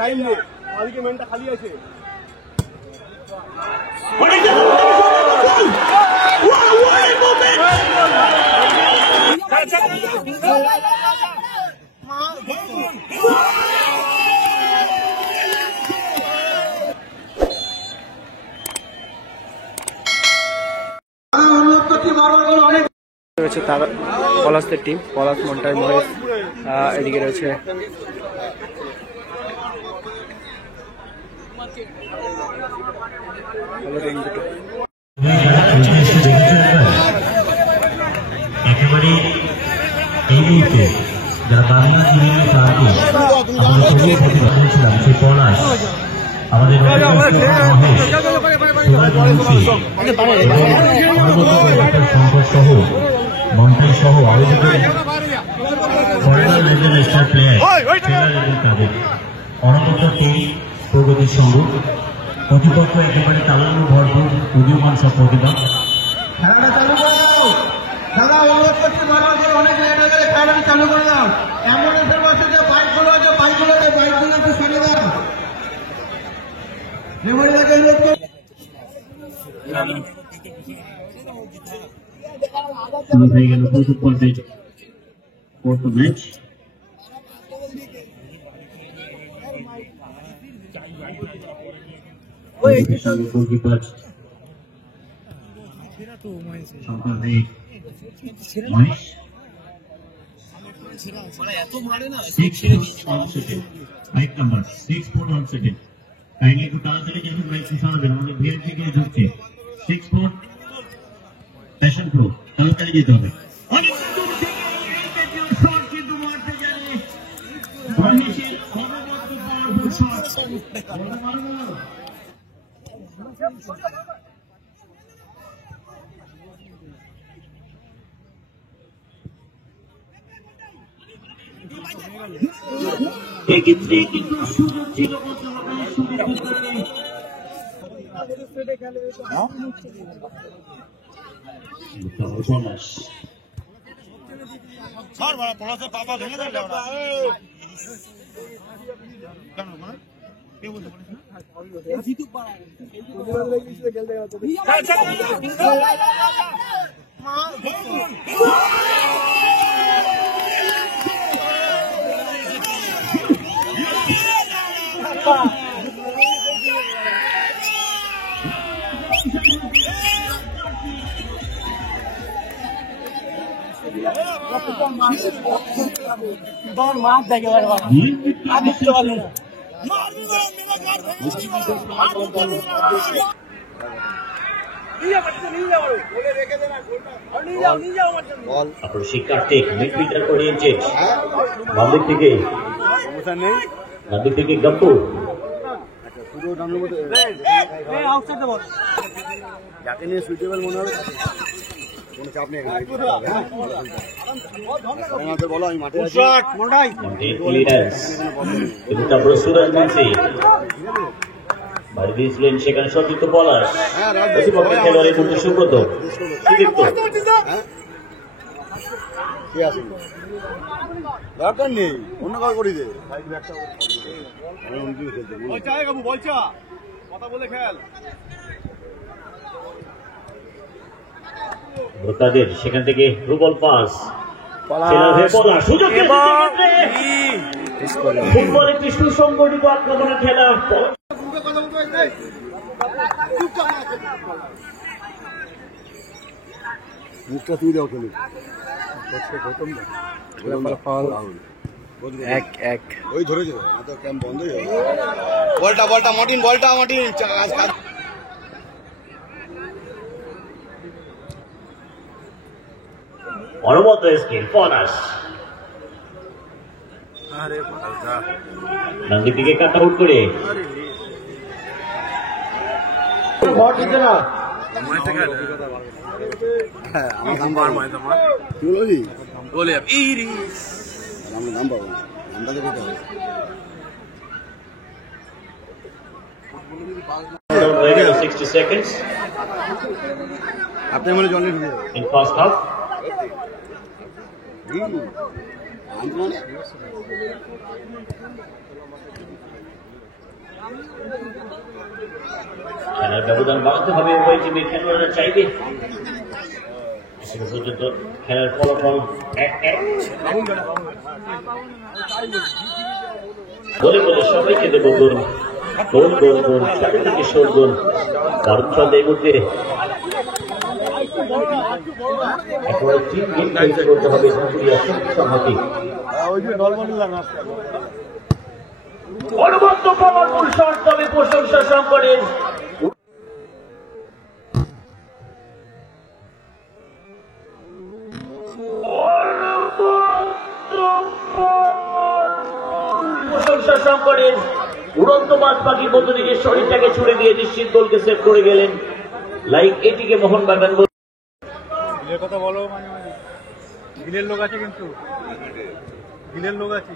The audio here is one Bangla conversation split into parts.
টাইম নেই, আজকে মেনটা খালি আছে। রয়েছে তারা পলাশদের টিম, পলাশ, মন্টাই, মহেশ, এদিকে রয়েছে একেবারে এই মুহূর্তে যারা বাংলা ইংরেজি সাহায্যে আমরা সরিয়ে ছিলাম সেই পলাশ আমাদের সম্পদ সহ মন্ত্রী সহ ফরেনার লেভেল স্টার প্লেয়ার তাদের অনন্ত টিম প্রগতির সঙ্গ প্রতিপক্ষ একেবারে তালানো ভরপুর উদীয়মান সব প্রতিভা। খেলাটা চালু করো দাদা, অনুরোধ করছি বারবার, অনেক লেট হয়ে গেলে খেলাটা চালু করে দাও। অ্যাম্বুলেন্সের পাশে যে বাইকগুলো আছে বাইকগুলো একটু সরিয়ে দাও। রেফারিকে অনুরোধ করছি শুরু হয়ে গেল প্রথম পর্যায়ে প্রথম match. Goalkeeper Mahesh bike number 641 second kindly একটু তাড়াতাড়ি যেন বাইকটি সারাবেন, অনেক ভিড় থেকে ঢুকছে। 64 প্যাশন প্রো, তাড়াতাড়ি যেতে হবে। কিন্তু মারতে জানে মহেশের অনবদ্য পাওয়ারফুল শট। এক্ষেত্রে কিন্তু সুযোগ ছিল বলতে হবে, পাপা ভেঙে দেয় শিক্ষার্থী মিডফিল্ডার করিয়েছে বামদিক থেকে গপ্পু যাকে নিয়ে সুইটেবল মনে হবে কোনো চাপ নেই, বলো আমি মাঠে আছি। বাড়ি দিয়েছিলেন সেখানে সতীর্থ পলাশ, প্রতিপক্ষের খেলোয়াড়ের মধ্যে সুব্রত দরকার নেই, অন্য কাজ করি দে কথা বলে খেল। ভোটারদের সেখান থেকে রুবল পাস, ফুটবল একটি সুসংগঠিত আক্রমণের খেলা। মুখটা তুই দাও খেলি ওই ধরেছে তো ক্যাম্প বন্ধ হয়ে যাবে। বলটা মার্টিন অনবদ্য স্কিল পলাশ, ডানদিক দিকে কাট আউট করে আপনি মনে জলে ঢুকে in first half. ব্যবধান বাড়াতে হবে উভয় টিমের খেলোয়াড়রা চাইবে। এখনো পর্যন্ত খেলার ফলাফল 1-1। বলে বলে সবাইকে দেব গোল গোল গোল গোল, সাথে থেকে শোর গোল। দারুণ চলছে এই মুহূর্তে। একেবারে 3 গেম খেলতে করতে হবে ঢাকুরিয়া শক্তি সংহতি। অনুবদ্ধ পাওয়ারফুল শট, তবে প্রশংসা সংকটের প্রশংসা সংকটের উড়ন্ত বাজ পাখির মতো নিজের শরীরটাকে ছুড়ে দিয়ে নিশ্চিত গোলকে সেভ করে গেলেন। লাইক এটিকে মোহনবাগান কথা বলো, মাঝে মাঝে গিলের লোক আছে, কিন্তু গিলের লোক আছে।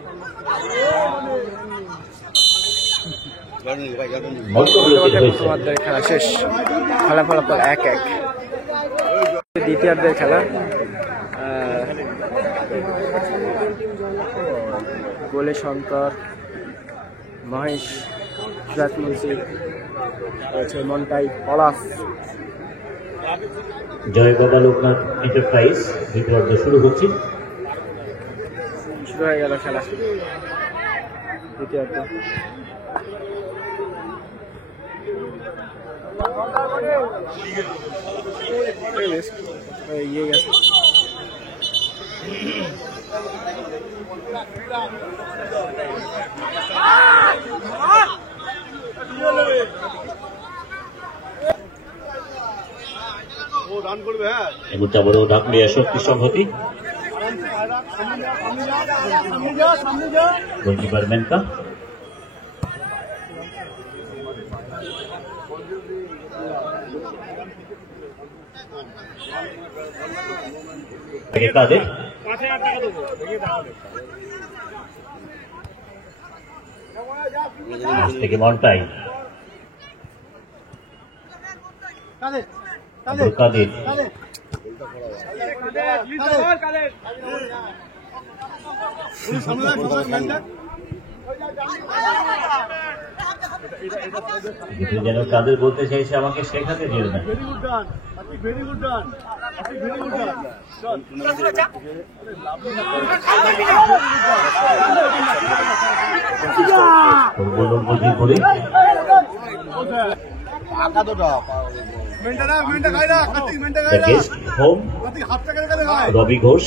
খেলা শেষ, খেলা ফলাফল 1-1। দ্বিতীয়ার্ধের খেলা, গোলে শঙ্কর, মহেশ, রাজমুন্সি, রয়েছে মন্টাই, পলাশ। জয় বাবা লোকনাথ এন্টারপ্রাইজ। দ্বিতীয়ার্ধ শুরু হচ্ছে, শুরু হয়ে গেল খেলা। দ্বিতীয়ার্ধ এগিয়ে গেছে। এই মুহূর্তে আবারও ঢাকুরিয়া শক্তি সংহতি। গোলকিপার মেনকা, কাদের থেকে মন্টাই, কাদের যেন কাদের বলতে চাইছে আমাকে শেখাতে দিও না। করে রবি ঘোষ,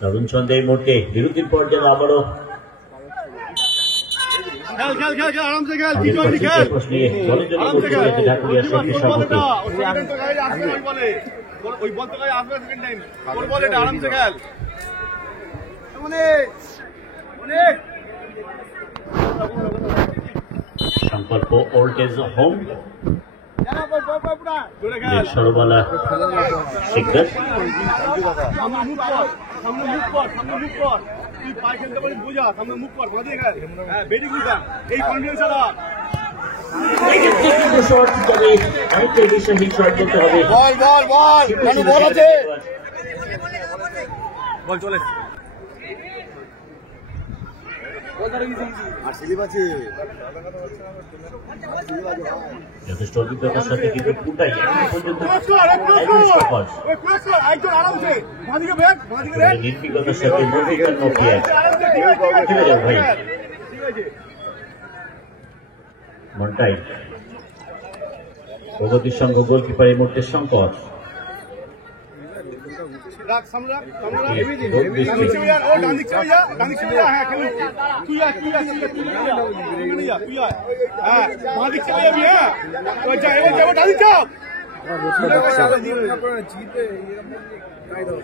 দারুণ ছন্দে এই মুহূর্তে বিরতির পর যেন আবারও ঢাকুরিয়া শক্তি সংহতি। সংকল্প old age home, Sarbala Sikdar, অনেকটাই বিশ্বাসী শট করতে হবে। বল চলে যথেষ্ট অভিজ্ঞতার সাথে কিন্তু পুটাই নির্ভীকতার সাথে ভাই মন্টাই, প্রগতির সঙ্গ গোলকিপার এই মুহূর্তে সংকট।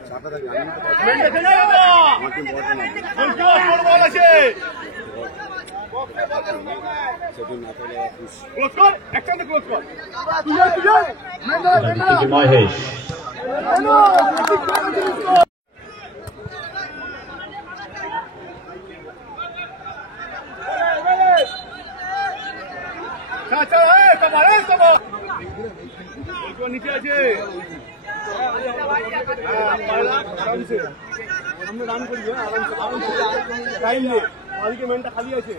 চাপে থাকবে আমি না আমার টিম বড় না সেটি না থাকলে রাজনীতি মহেশ নিচে আছে আমরা রান করি আরামসে টাইম নেই আজকে মেনটা খালি আছে